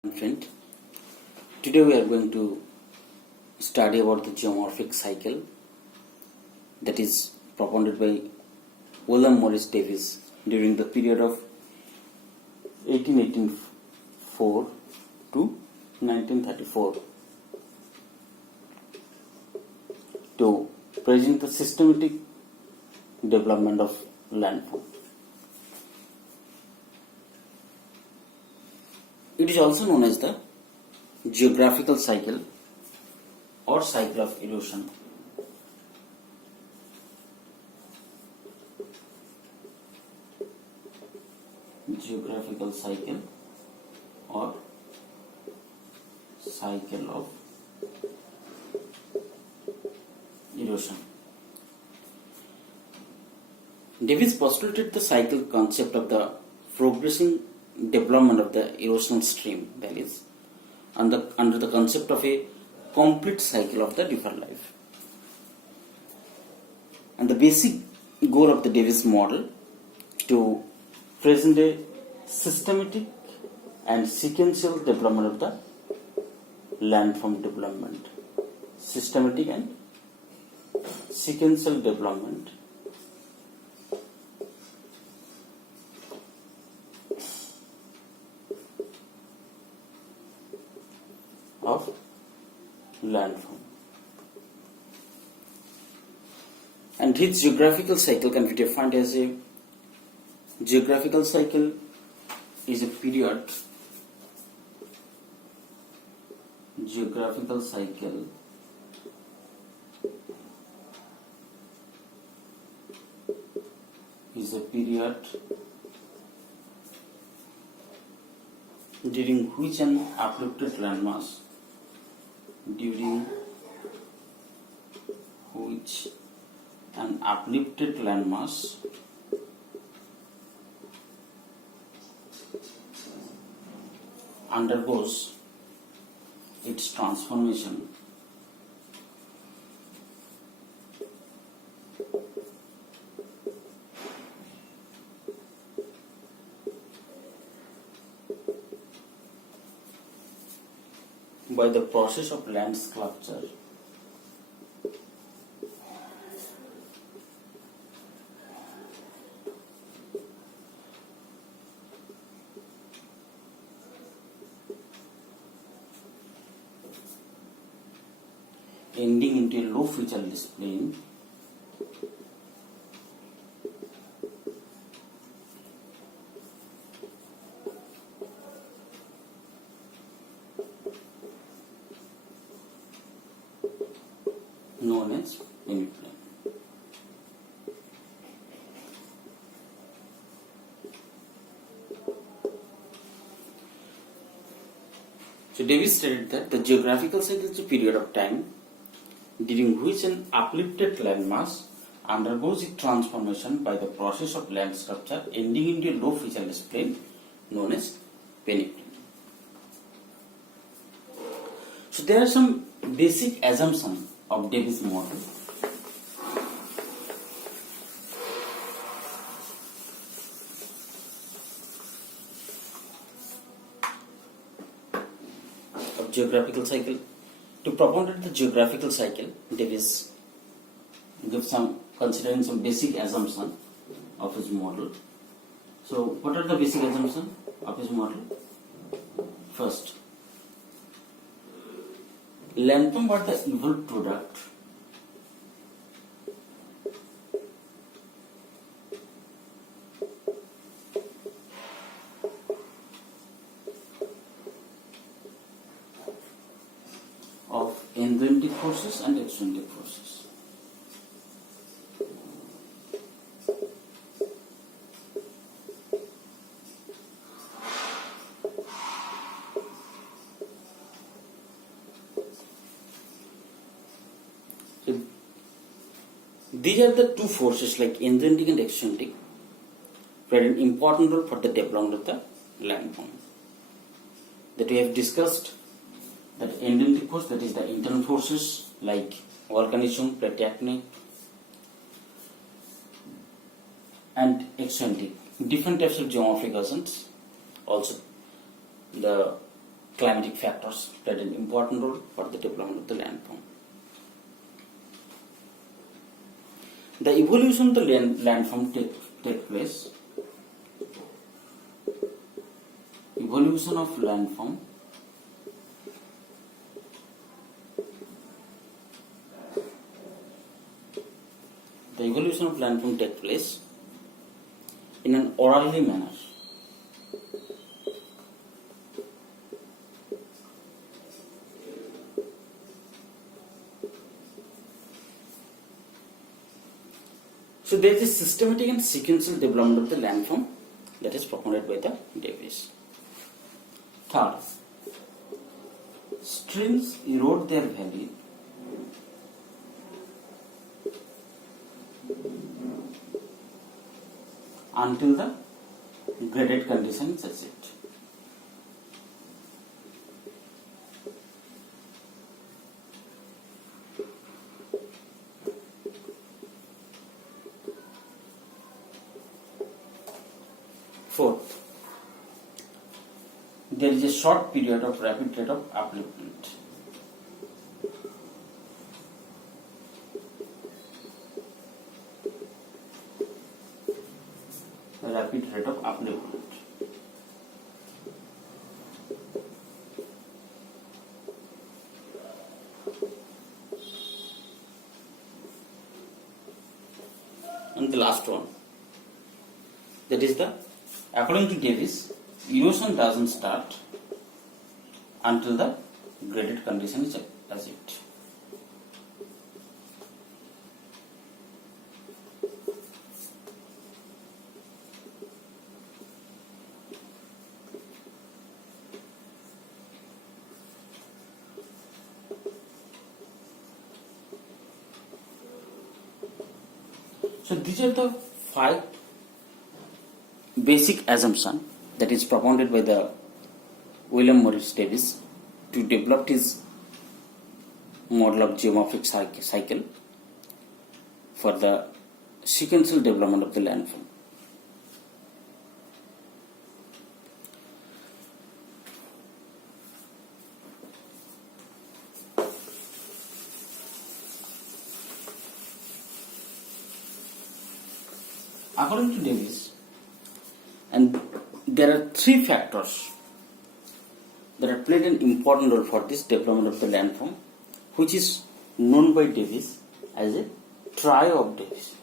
Friend, today we are going to study about the geomorphic cycle that is propounded by William Morris Davies during the period of 1884 to 1934 to present the systematic development of landform. It is also known as the geographical cycle or cycle of erosion. Geographical cycle or cycle of erosion. Davies postulated the cycle concept of the progressing development of the erosional stream, that is, under the concept of a complete cycle of the river life. And the basic goal of the Davies model to present a systematic and sequential development of the landform development. Systematic and sequential development of landform. And its geographical cycle can be defined as a geographical cycle is a period. Geographical cycle is a period during which an uplifted landmass undergoes its transformation by the process of land sculpture ending into a low feature display known as peneplain. So Davies stated that the geographical cycle is a period of time during which an uplifted landmass undergoes its transformation by the process of land sculpture ending into a low featureless plain known as peneplain. So there are some basic assumptions of Davies model. Of geographical cycle. To propound the geographical cycle, Davies gives considering some basic assumptions of his model. So what are the basic assumptions of his model? First, landform are the evolved product of intrinsic forces and extrinsic forces. So these are the two forces like intrinsic and extrinsic play an important role for the development of the landform. That we have discussed that intrinsic force, that is the internal forces like volcanism, plate tectonic, and extrinsic different types of geomorphic agents. Also the climatic factors played an important role for the development of the landform. The evolution of the landform take place. Evolution of landform take place in an orderly manner. So there is a systematic and sequential development of the landform that is propounded by the Davis. Third, streams erode their valley until the graded condition is achieved. Fourth, there is a short period of rapid rate of upliftment. Rapid rate of upliftment. And the last one, that is according to Davis, erosion doesn't start until the graded condition is achieved. So these are the 5 basic assumptions that is propounded by the William Morris Davis to develop his model of geomorphic cycle for the sequential development of the landform. According to Davis, and there are 3 factors that have played an important role for this development of the landform, which is known by Davis as a trio of Davis.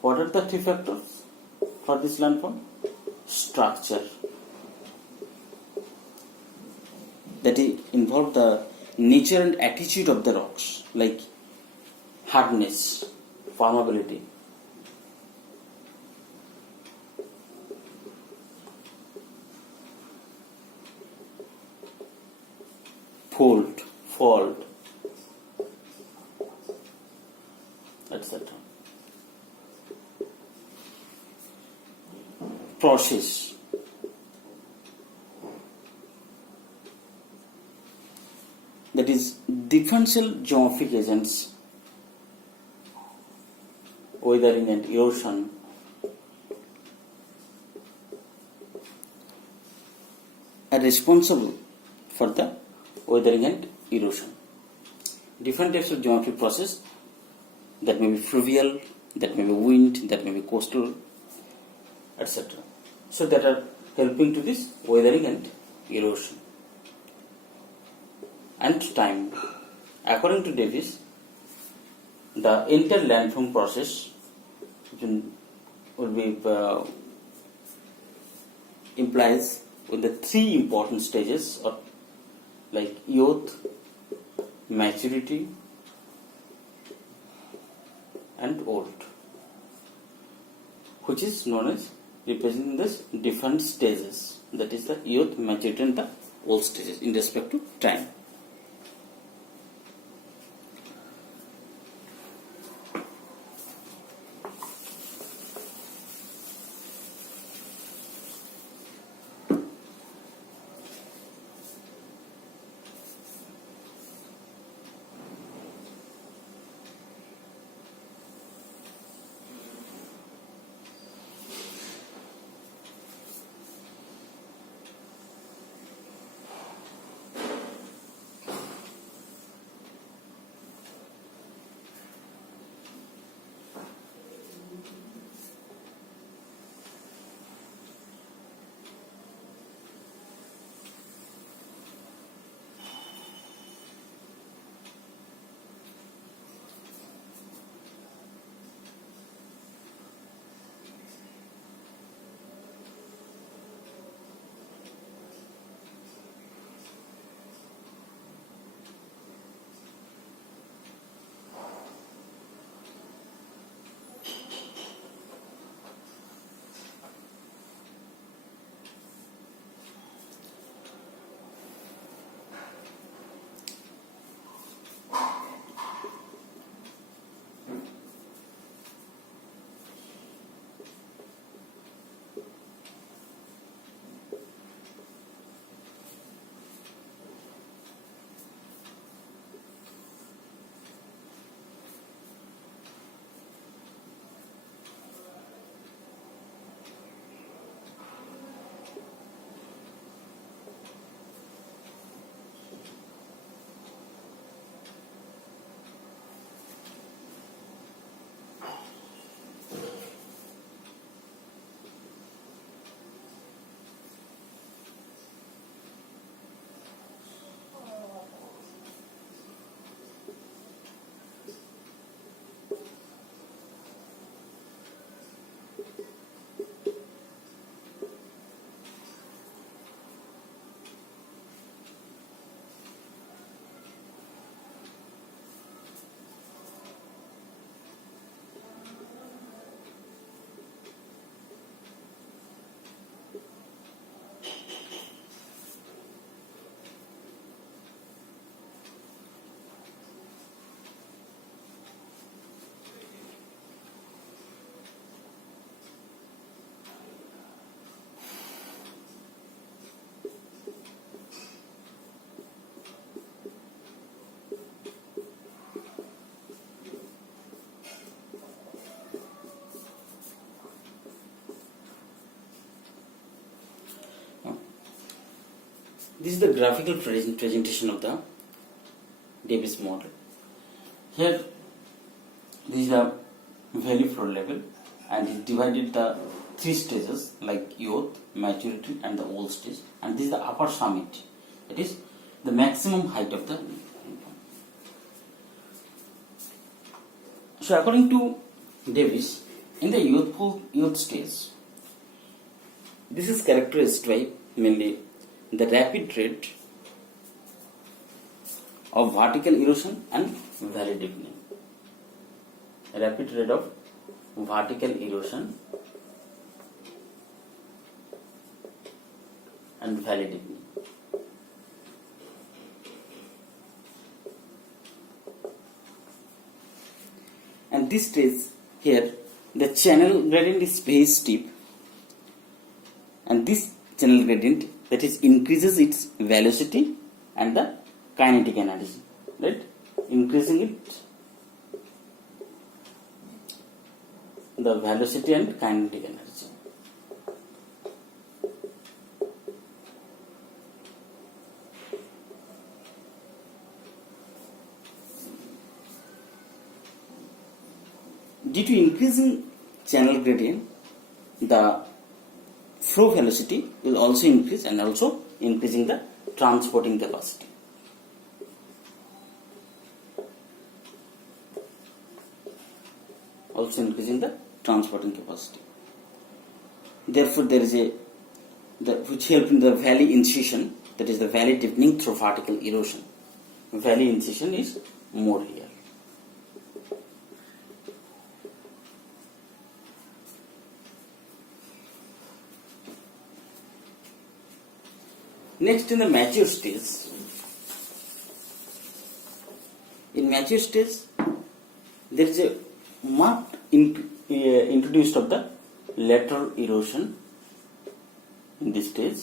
What are the 3 factors for this landform? Structure, that involve the nature and attitude of the rocks, like hardness, formability. Fault, etc. Process, that is differential geomorphic agents, weathering and erosion, are responsible for the weathering and erosion. Different types of geomorphic process, that may be fluvial, that may be wind, that may be coastal, etc. So that are helping to this weathering and erosion. And time. According to Davis, the entire landform process will be implies with the 3 important stages of like youth, maturity, and old, which is known as representing this different stages, that is the youth, maturity, and the old stages in respect to time. This is the graphical presentation of the Davis model. Here, this is the valley floor level, and it divided the three stages like youth, maturity, and the old stage. And this is the upper summit. That is the maximum height of the landform. So, according to Davis, in the youth stage, this is characterized by mainly the rapid rate of vertical erosion and valley deepening. Rapid rate of vertical erosion and valley deepening. And this stage here, the channel gradient is very steep, and this channel gradient, that is, increases its velocity and the kinetic energy, right? Increasing it, the velocity and kinetic energy. Due to increasing channel gradient, the flow velocity will also increase, and also increasing the transporting capacity. Also increasing the transporting capacity. Therefore, there is which help in the valley incision, that is the valley deepening through vertical erosion. Valley incision is more here. Next, in the mature stage, there is a marked introduced of the lateral erosion in this stage,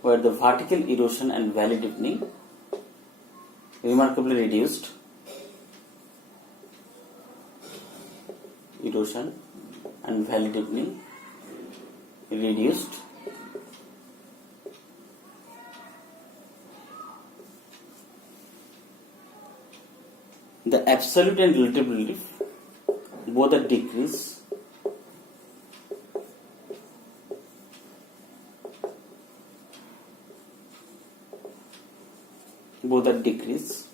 where the vertical erosion and valley deepening remarkably reduced. Erosion and valley deepening reduced. The absolute and relative relief both are decreased. Both are decreased.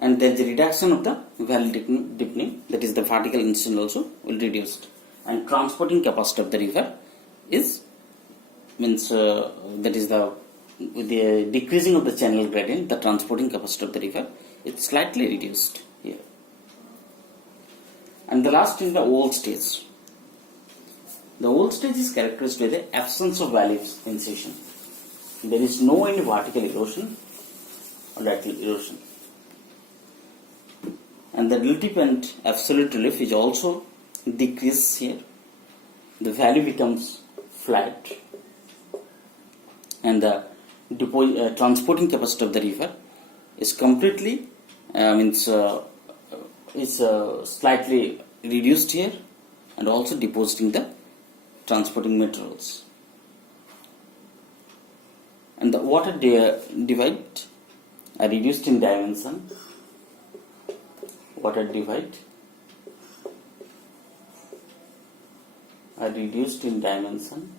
And there is a reduction of the valley deepening, that is the vertical incision also will reduced, and transporting capacity of the river is that is with the decreasing of the channel gradient, the transporting capacity of the river is slightly reduced here. And the last in the old stage. The old stage is characterized by the absence of valley incision. There is no any vertical erosion or lateral erosion. And the relative and absolute relief is also decreased here. The valley becomes flat, and the transporting capacity of the river is completely slightly reduced here, and also depositing the transporting materials. And the water divide are reduced in dimension. Water divide are reduced in dimension.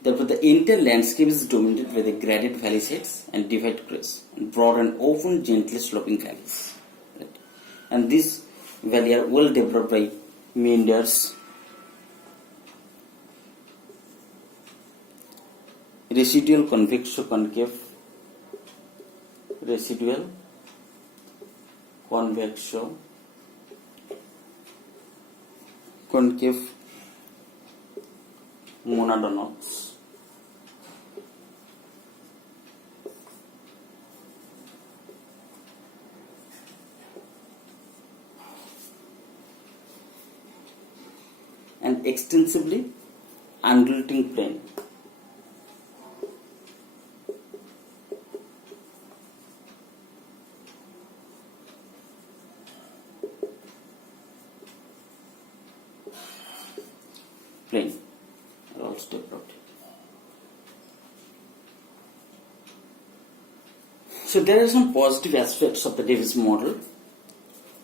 Therefore, the entire landscape is dominated by the graded valley sides and divide crests, and broad and open, gently sloping valleys. Right? And these valleys are well developed by meanders, residual convexo concave, residual convexo concave monodonodes. and extensively undulating plain. Plain are also developed. So there are some positive aspects of the Davis model,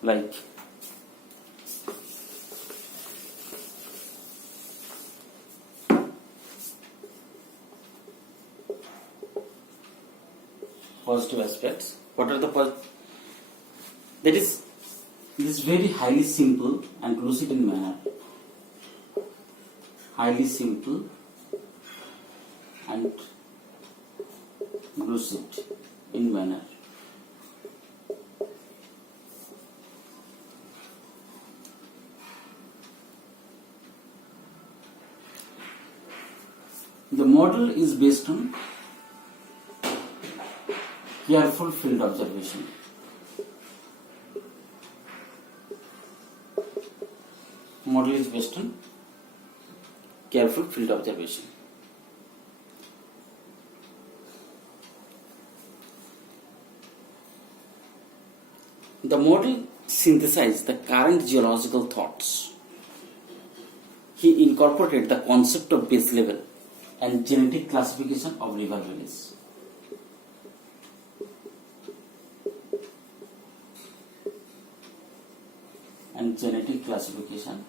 like positive aspects. What are the that is, this is very highly simple and lucid in manner. Highly simple and lucid in manner. The model is based on careful field observation. Model is based on careful field observation. The model synthesized the current geological thoughts. He incorporated the concept of base level and genetic classification of river valleys. And genetic classification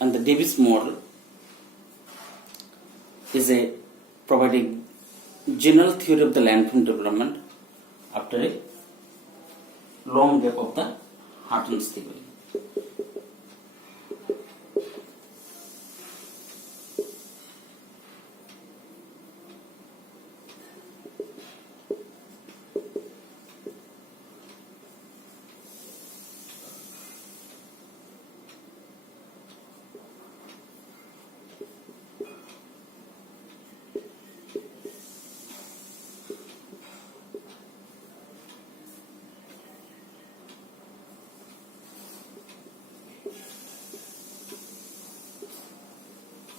and the Davis model is a providing general theory of the landform development after a long gap of the Harton's theory.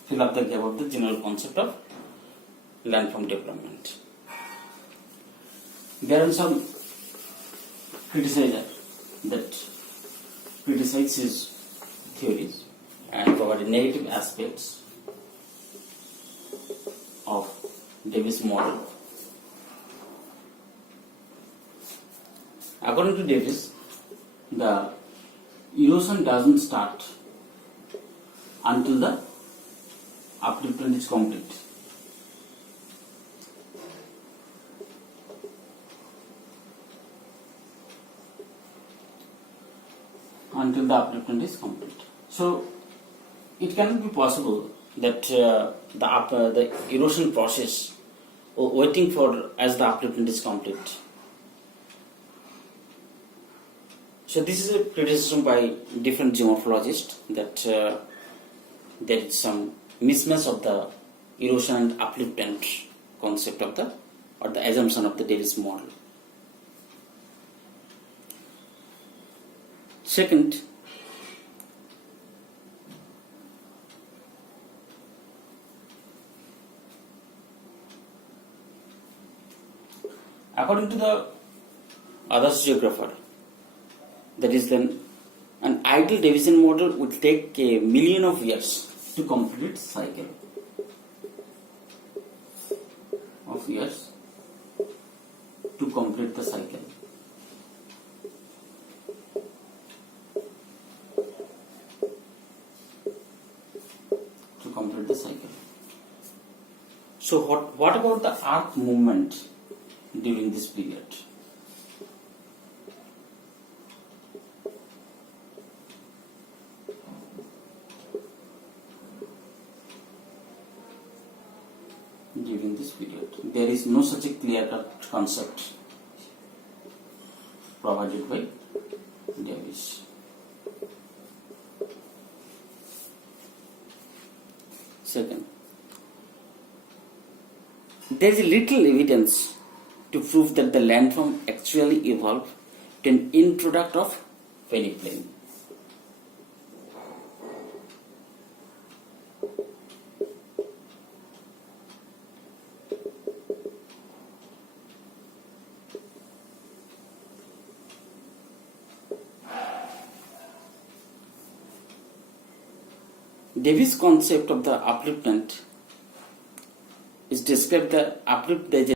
Fill up the gap of the general concept of landform development. There are some criticizers that criticize his theories and provide negative aspects of Davis model. According to Davis, the erosion doesn't start until the upliftment is complete. Until the upliftment is complete. So it cannot be possible that the erosion process waiting for as the upliftment is complete. So this is a criticism by different geomorphologists that there is some mismatch of the erosion and upliftment concept of the or the assumption of the Davis model. Second, according to the other geographer, that is then an ideal Davisian model would take a million of years to complete its cycle of years to complete the cycle. To complete the cycle. So what about the Earth movement during this period? During this period, there is no such a clear-cut concept provided by Davis. Second, there is little evidence to prove that the landform actually evolved to an end product of peneplain. Davis' concept of the upliftment is described the uplift